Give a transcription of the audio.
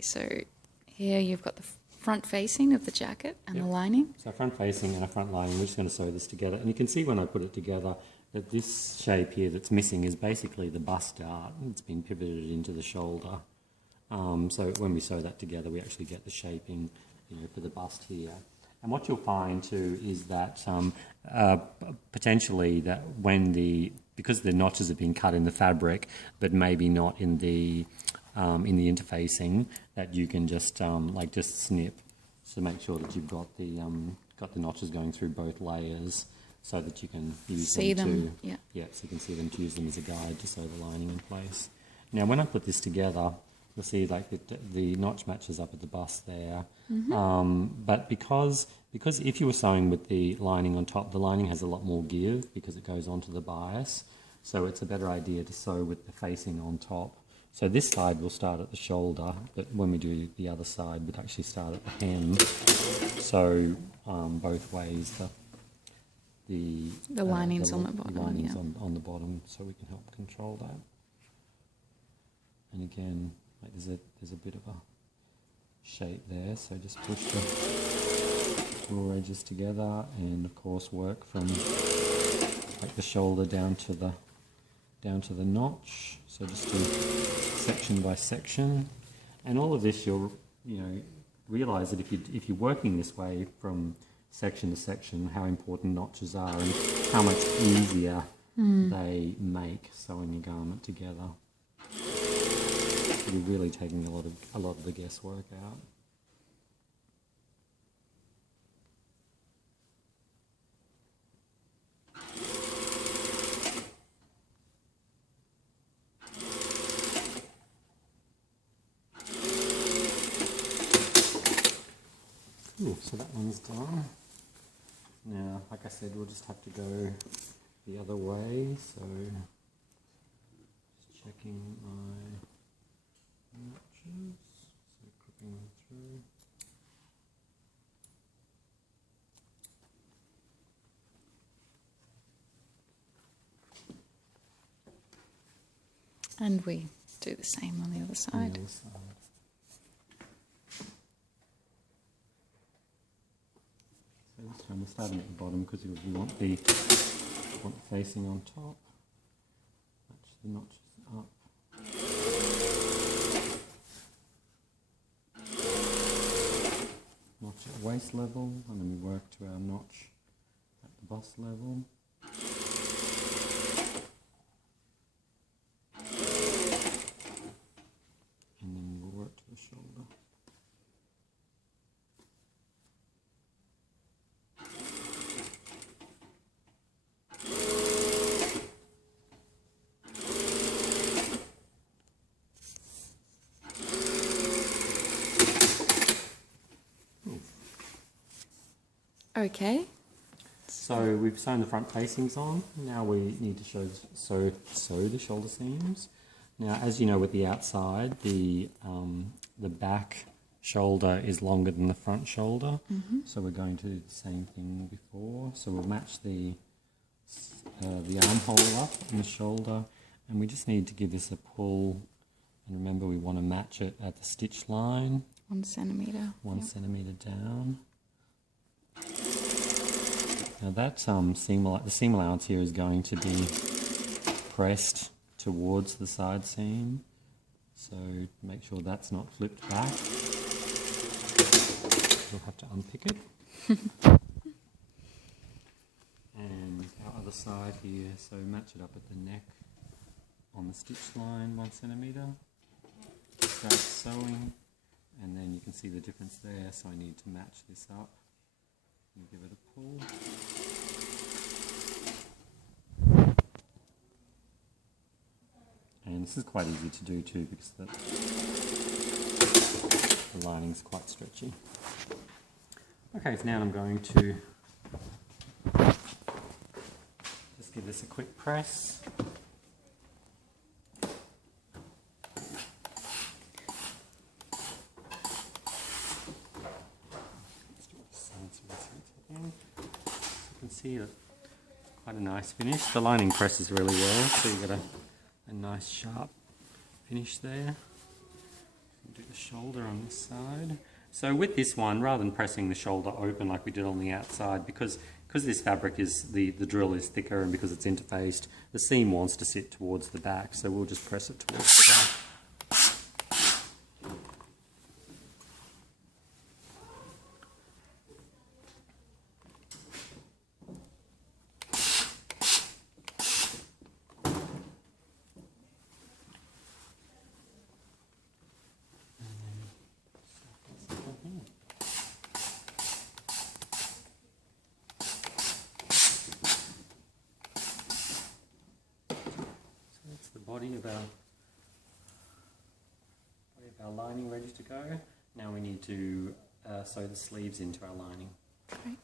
Okay, so here you've got the front facing of the jacket and the lining. So front facing and a front lining, we're just going to sew this together. And you can see when I put it together that this shape here that's missing is basically the bust dart. It's been pivoted into the shoulder. So when we sew that together, we actually get the shaping, for the bust here. And what you'll find too is that potentially that because the notches have been cut in the fabric, but maybe not in the interfacing, that you can just snip to make sure that you've got the notches going through both layers, so that you can use so you can see them to use them as a guide to sew the lining in place. Now, when I put this together, you'll see the notch matches up at the bust there. But because if you were sewing with the lining on top, the lining has a lot more give because it goes onto the bias. So it's a better idea to sew with the facing on top. So this side will start at the shoulder, but when we do the other side, we'd actually start at the hem. So both ways, the lining's on the bottom. The lining's on the bottom, so we can help control that. And again, there's a bit of a shape there, so just push the raw edges together, and of course work from the shoulder down to the notch. So just do section by section, and all of this you'll realize that if you're working this way from section to section, how important notches are and how much easier they make sewing a garment together. You're really taking a lot of the guesswork out. Cool, so that one's done. Now, like I said, we'll just have to go the other way, so just checking my notches, so clipping them through. And we do the same on the other side. So this time we're starting at the bottom because we want the facing on top. Match the notches up. Notch at waist level, and then we work to our notch at the bust level. And then we'll work to the shoulder. Okay. So we've sewn the front facings on. Now we need to sew the shoulder seams. Now, as you know, with the outside, the back shoulder is longer than the front shoulder. So we're going to do the same thing before. So we'll match the armhole up on the shoulder, and we just need to give this a pull. And remember, we want to match it at the stitch line. 1 centimetre. 1 centimetre down. Now that the seam allowance here is going to be pressed towards the side seam, so make sure that's not flipped back. You'll have to unpick it. And our other side here, so match it up at the neck on the stitch line, 1 centimetre. Start sewing, and then you can see the difference there, so I need to match this up. And give it a pull. And this is quite easy to do too because the lining's quite stretchy. Okay, so now I'm going to just give this a quick press. See quite a nice finish. The lining presses really well, so you get a nice sharp finish there. Do the shoulder on this side. So with this one, rather than pressing the shoulder open like we did on the outside, because this fabric is, the drill is thicker and because it's interfaced, the seam wants to sit towards the back, so we'll just press it towards the back. That's the body of our lining ready to go. Now we need to sew the sleeves into our lining. Right.